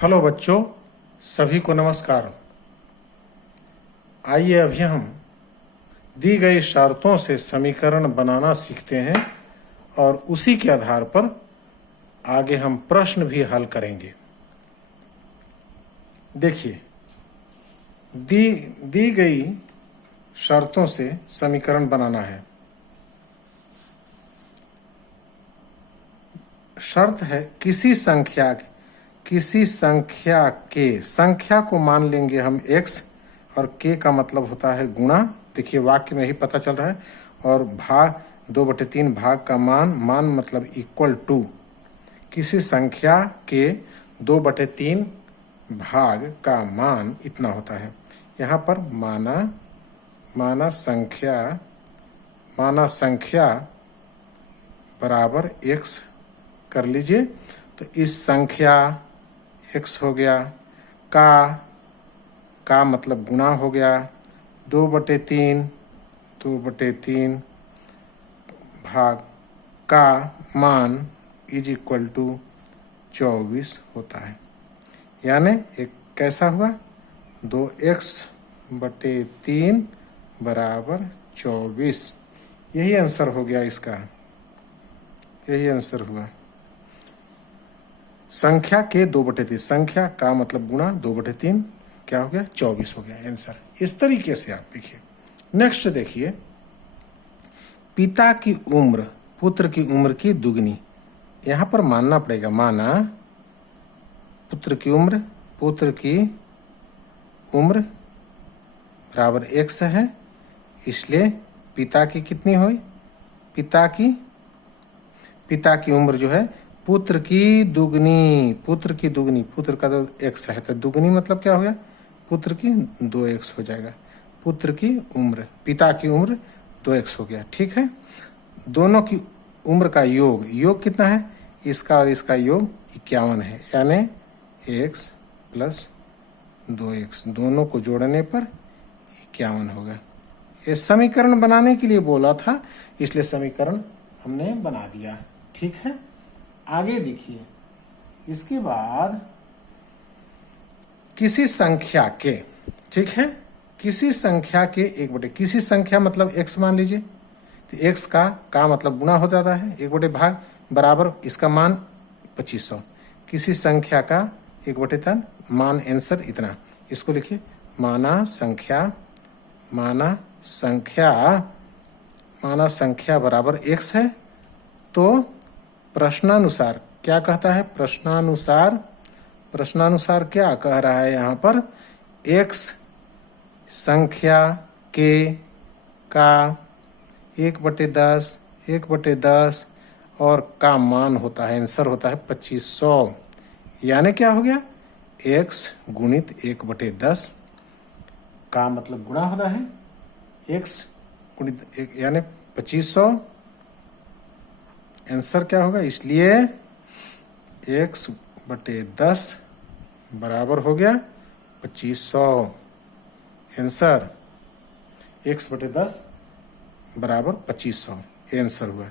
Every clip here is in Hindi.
हेलो बच्चों, सभी को नमस्कार। आइए अभी हम दी गई शर्तों से समीकरण बनाना सीखते हैं और उसी के आधार पर आगे हम प्रश्न भी हल करेंगे। देखिए, दी गई शर्तों से समीकरण बनाना है। शर्त है किसी संख्या को मान लेंगे हम x और k का मतलब होता है गुणा। देखिए वाक्य में ही पता चल रहा है। और भाग 2/3 भाग का मान मतलब इक्वल टू किसी संख्या के 2/3 भाग का मान इतना होता है। यहाँ पर माना संख्या बराबर x कर लीजिए। तो इस संख्या x हो गया, का मतलब गुणा हो गया, 2/3 भाग का मान इज इक्वल टू 24 होता है। यानी एक कैसा हुआ, 2x/3 बराबर 24। यही आंसर हो गया इसका, यही आंसर हुआ। संख्या के 2/3, संख्या का मतलब गुणा 2/3 क्या हो गया, 24 हो गया आंसर। इस तरीके से आप देखिए। नेक्स्ट देखिए, पिता की उम्र पुत्र की उम्र की दुगनी। यहां पर मानना पड़ेगा, माना पुत्र की उम्र बराबर x है, इसलिए पिता की कितनी हुई, पिता की उम्र जो है पुत्र की दुगनी, पुत्र का तो x है, तो दुगनी मतलब क्या हो गया, पुत्र की 2x हो जाएगा। पुत्र की उम्र, पिता की उम्र 2x हो गया। ठीक है, दोनों की उम्र का योग कितना है, इसका और इसका योग 51 है, यानी x + 2x, दोनों को जोड़ने पर 51 होगा। ये समीकरण बनाने के लिए बोला था, इसलिए समीकरण हमने बना दिया। ठीक है, आगे देखिए। इसके बाद किसी संख्या के, ठीक है, किसी संख्या के किसी संख्या मतलब x मान लीजिए। तो x का मतलब गुणा हो जाता है, 1/भाग बराबर इसका मान 2500। किसी संख्या का 1/3 मान आंसर इतना। इसको लिखिए, माना संख्या बराबर x है। तो प्रश्नानुसार क्या कहता है, प्रश्नानुसार क्या कह रहा है यहाँ पर, x संख्या के का 1/10 और का मान होता है, आंसर होता है 2500। यानी क्या हो गया, x गुणित 1/10, का मतलब गुणा होता है x गुणित 1 यानी 2500। आंसर क्या होगा, इसलिए x/10 बराबर हो गया 2500। आंसर x/10 बराबर 2500, आंसर हुआ।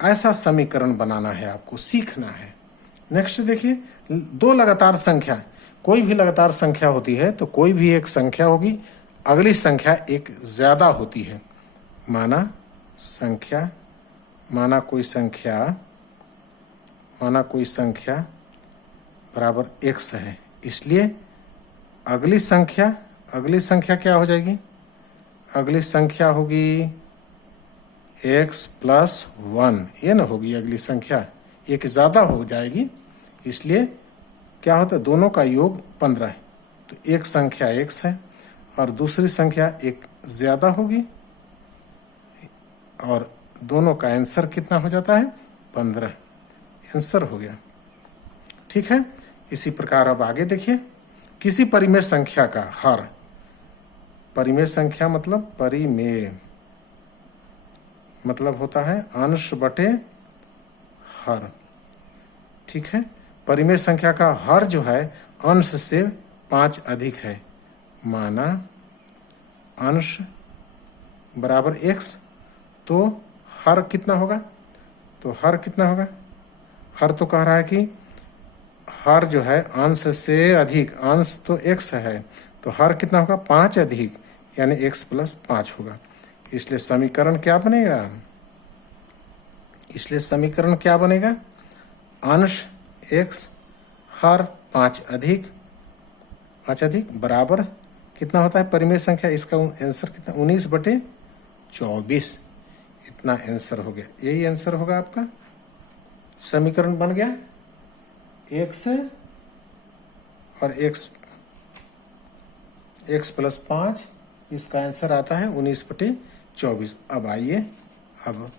ऐसा समीकरण बनाना है, आपको सीखना है। नेक्स्ट देखिए, दो लगातार संख्या, कोई भी लगातार संख्या होती है तो कोई भी एक संख्या होगी, अगली संख्या एक ज्यादा होती है। माना कोई संख्या बराबर x है, इसलिए अगली संख्या क्या हो जाएगी, अगली संख्या होगी x + 1, ये ना होगी अगली संख्या, एक ज्यादा हो जाएगी, इसलिए क्या होता है, दोनों का योग 15 है। तो एक संख्या x है और दूसरी संख्या एक ज्यादा होगी, और दोनों का आंसर कितना हो जाता है, 15 आंसर हो गया। ठीक है, इसी प्रकार अब आगे देखिए। किसी परिमेय संख्या का हर, परिमेय संख्या मतलब होता है अंश बटे हर। ठीक है, परिमेय संख्या का हर जो है अंश से 5 अधिक है। माना अंश बराबर x, तो हर कितना होगा, हर तो कह रहा है कि हर जो है अंश से अधिक, अंश तो x है तो हर कितना होगा 5 अधिक, यानी x प्लस 5 होगा। इसलिए समीकरण क्या बनेगा, इसलिए समीकरण क्या बनेगा, अंश x हर 5 अधिक बराबर कितना होता है परिमेय संख्या, इसका आंसर कितना 19/24, इतना आंसर हो गया। यही आंसर होगा आपका। समीकरण बन गया x और x प्लस 5, इसका आंसर आता है 19/24। अब आइए, अब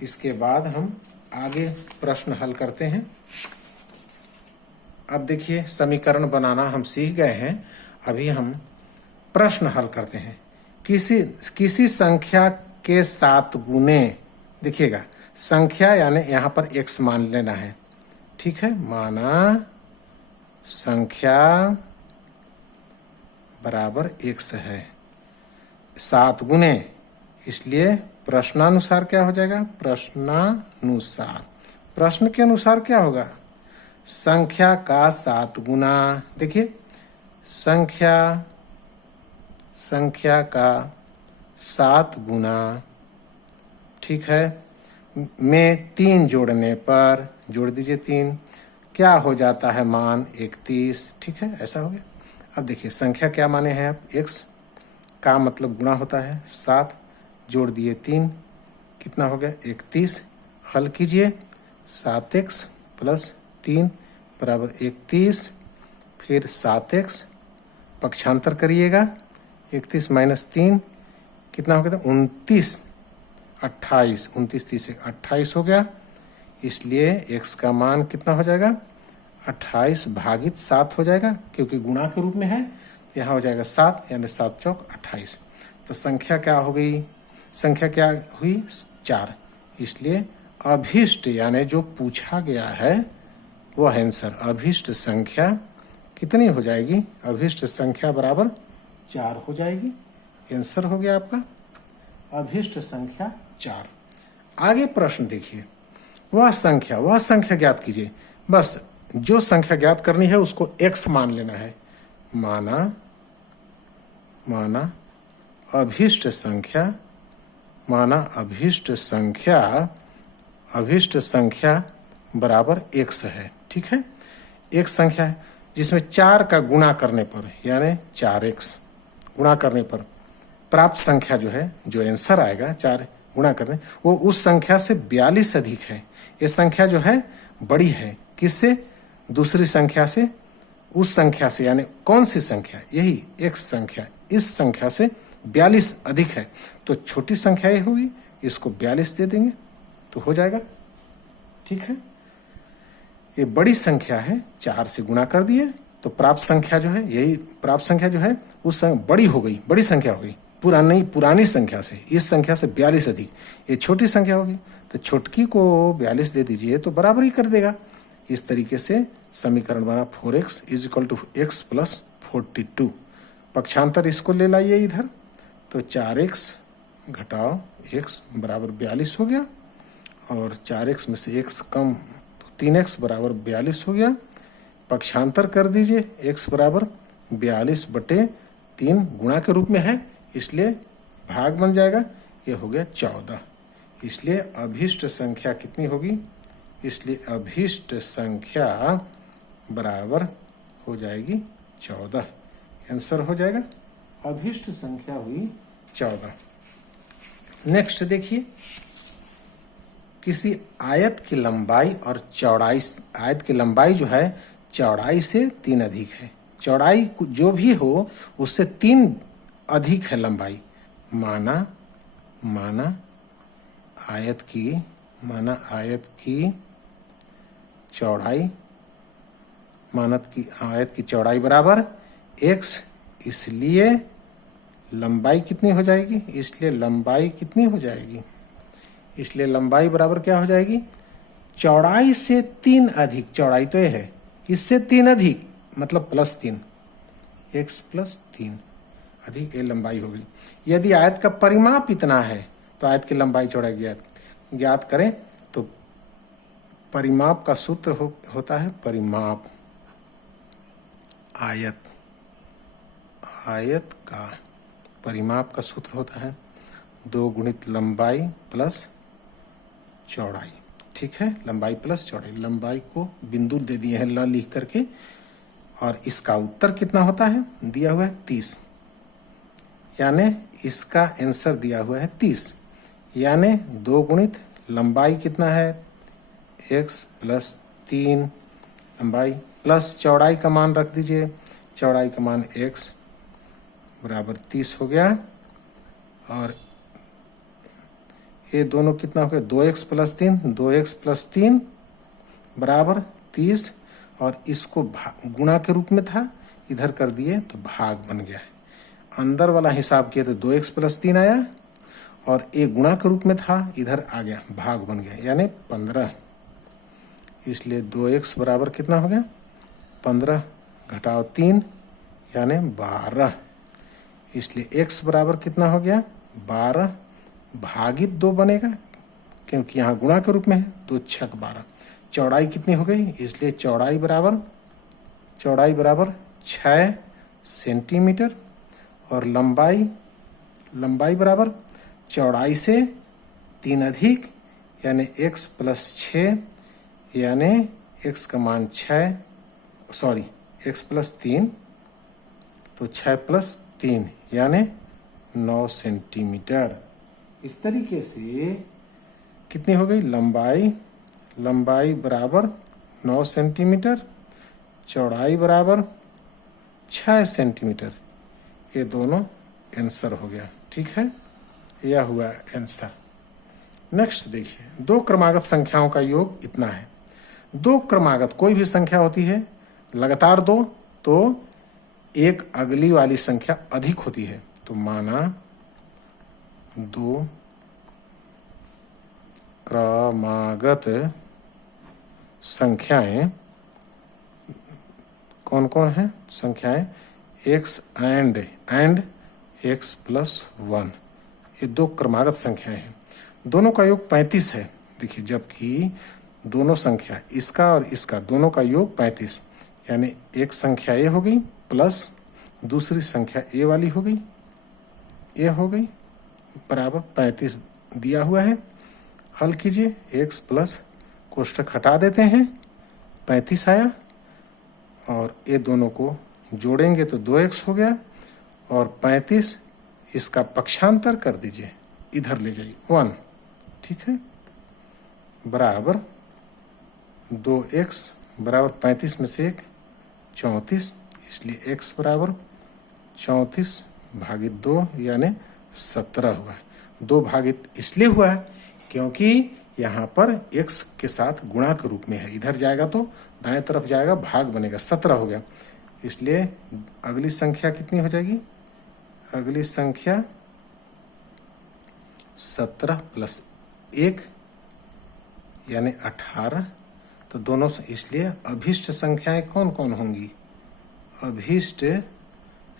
इसके बाद हम आगे प्रश्न हल करते हैं। अब देखिए समीकरण बनाना हम सीख गए हैं, अभी हम प्रश्न हल करते हैं। किसी संख्या के साथ गुने, देखिएगा संख्या यानी यहाँ पर x मान लेना है, ठीक है, माना संख्या बराबर x है, 7 गुने, इसलिए प्रश्नानुसार क्या हो जाएगा, प्रश्नानुसार, प्रश्न के अनुसार क्या होगा, संख्या का 7 गुना, देखिए संख्या का 7 गुना, ठीक है, में 3 जोड़ने पर, जोड़ दीजिए 3, क्या हो जाता है मान 31, ठीक है, ऐसा हो गया। अब देखिए संख्या क्या माने हैं आप, x का मतलब गुणा होता है 7, जोड़ दिए 3, कितना हो गया 31, हल कीजिए 7x प्लस 3 बराबर 31, फिर 7x पक्षांतर करिएगा, 31 माइनस 3 कितना हो गया, 29, 28, 29 30 28 हो गया। इसलिए x का मान कितना हो जाएगा, 28 भागित 7 हो जाएगा, क्योंकि गुणा के रूप में है, यहाँ हो जाएगा 7, यानी 7 चौक 28। तो संख्या क्या हो गई, संख्या क्या हुई 4, इसलिए अभीष्ट यानी जो पूछा गया है वह आंसर, अभीष्ट संख्या कितनी हो जाएगी, अभीष्ट संख्या बराबर 4 हो जाएगी। आंसर हो गया आपका अभीष्ट संख्या 4। आगे प्रश्न देखिए, वह संख्या ज्ञात कीजिए, बस जो संख्या ज्ञात करनी है उसको x मान लेना है, माना अभीष्ट संख्या बराबर x है, ठीक है, एक संख्या है जिसमें 4 का गुणा करने पर, यानी 4x गुणा करने पर प्राप्त संख्या जो है, जो आंसर आएगा 4 गुणा करने, वो उस संख्या से 42 अधिक है। ये संख्या जो है बड़ी है, किससे, दूसरी संख्या से, उस संख्या से, यानी कौन सी संख्या, यही एक संख्या इस संख्या से 42 अधिक है, तो छोटी संख्या ये होगी, इसको 42 दे देंगे तो हो जाएगा, ठीक है। ये बड़ी संख्या है, 4 से गुणा कर दिए तो प्राप्त संख्या जो है, यही प्राप्त संख्या जो है उस बड़ी हो गई, बड़ी संख्या हो गई, पुरानी संख्या से, इस संख्या से 42 अधिक, ये छोटी संख्या होगी, तो छोटकी को 42 दे दीजिए तो बराबर ही कर देगा। इस तरीके से समीकरण बना 4x = x + 42। पक्षांतर इसको ले लाइए इधर, तो 4x घटाओ x बराबर 42 हो गया, और 4x में से x कम तो 3x बराबर 42 हो गया। पक्षांतर कर दीजिए, x बराबर 42/3 गुणा के रूप में है, इसलिए भाग बन जाएगा, ये हो गया 14। इसलिए अभीष्ट संख्या कितनी होगी, इसलिए अभीष्ट संख्या बराबर हो जाएगी 14, आंसर हो जाएगा अभीष्ट संख्या हुई 14। नेक्स्ट देखिए, किसी आयत की लंबाई और चौड़ाई, आयत की लंबाई जो है चौड़ाई से 3 अधिक है, चौड़ाई जो भी हो उससे 3 अधिक है लंबाई, माना आयत की चौड़ाई, आयत की चौड़ाई बराबर x, इसलिए लंबाई कितनी हो जाएगी, इसलिए लंबाई कितनी हो जाएगी, इसलिए लंबाई बराबर क्या हो जाएगी, चौड़ाई से 3 अधिक, चौड़ाई तो ये है, इससे 3 अधिक मतलब +3, x + 3 अधिक, ये लंबाई होगी। यदि आयत का परिमाप इतना है तो आयत की लंबाई चौड़ाई ज्ञात करें, तो परिमाप का सूत्र होता है परिमाप। आयत का परिमाप का सूत्र होता है 2 गुणित लंबाई प्लस चौड़ाई। ठीक है, लंबाई प्लस चौड़ाई। लंबाई को बिंदु दे दिए हैं ल लिख करके, और इसका उत्तर कितना होता है दिया हुआ है 30, यानी इसका आंसर दिया हुआ है 30, यानी 2 गुणित लंबाई कितना है x प्लस 3 लंबाई प्लस चौड़ाई का मान रख दीजिए, चौड़ाई का मान x बराबर 30 हो गया। और ये दोनों कितना हो गया 2x प्लस 3, 2x प्लस 3 बराबर 30, और इसको गुणा के रूप में था इधर कर दिए तो भाग बन गया। अंदर वाला हिसाब किए तो 2x प्लस 3 आया, और ये गुणा के रूप में था इधर आ गया भाग बन गया, यानी 15। इसलिए 2x बराबर कितना हो गया 15 घटाओ 3 यानी 12। इसलिए x बराबर कितना हो गया 12 भागित 2 बनेगा, क्योंकि यहाँ गुणा के रूप में है, 2 छक 12। चौड़ाई कितनी हो गई, इसलिए चौड़ाई बराबर 6 सेंटीमीटर, और लंबाई बराबर चौड़ाई से 3 अधिक यानी x प्लस 6, यानी x का मान 6 x प्लस 3 तो 6 प्लस 3 यानी 9 सेंटीमीटर। इस तरीके से कितनी हो गई लंबाई बराबर 9 सेंटीमीटर, चौड़ाई बराबर 6 सेंटीमीटर। ये दोनों आंसर हो गया। ठीक है, यह हुआ आंसर। नेक्स्ट देखिए, 2 क्रमागत संख्याओं का योग इतना है। 2 क्रमागत कोई भी संख्या होती है लगातार 2, तो एक अगली वाली संख्या अधिक होती है। तो माना 2 क्रमागत संख्याएं कौन कौन है संख्याएं x एंड x प्लस 1, ये 2 क्रमागत संख्याएं हैं। दोनों का योग 35 है। देखिए, जबकि दोनों संख्या इसका और इसका दोनों का योग 35, यानी एक संख्या ए हो गई प्लस दूसरी संख्या ए वाली हो गई, ए हो गई बराबर 35 दिया हुआ है। हल कीजिए, x प्लस कोष्ठक हटा देते हैं 35 आया, और ये दोनों को जोड़ेंगे तो 2x हो गया, और 35 इसका पक्षांतर कर दीजिए, इधर ले जाइए 1। ठीक है, बराबर 2x बराबर 35 में से 1 34, इसलिए x बराबर 34 भागित 2 यानी 17 हुआ है। 2 भागित इसलिए हुआ है क्योंकि यहाँ पर x के साथ गुणा के रूप में है, इधर जाएगा तो दाएं तरफ जाएगा भाग बनेगा, 17 हो गया। इसलिए अगली संख्या कितनी हो जाएगी, अगली संख्या 17 प्लस 1 यानी 18। तो दोनों से, इसलिए अभीष्ट संख्याएं कौन कौन होंगी, अभीष्ट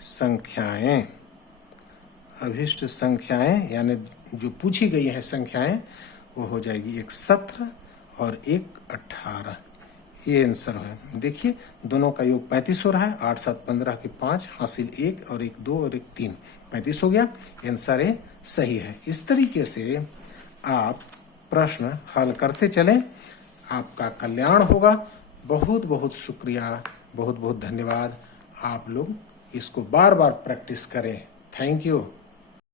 संख्याएं यानी जो पूछी गई है संख्याएं वो हो जाएगी, एक 17 और एक 18। ये आंसर है। देखिए, दोनों का योग 35 हो रहा है, 8 7 15 के 5 हासिल 1 और 1 2 और 1 3, 35 हो गया। आंसर है सही है। इस तरीके से आप प्रश्न हल करते चलें, आपका कल्याण होगा। बहुत बहुत शुक्रिया, बहुत बहुत धन्यवाद। आप लोग इसको बार बार प्रैक्टिस करें। Thank you.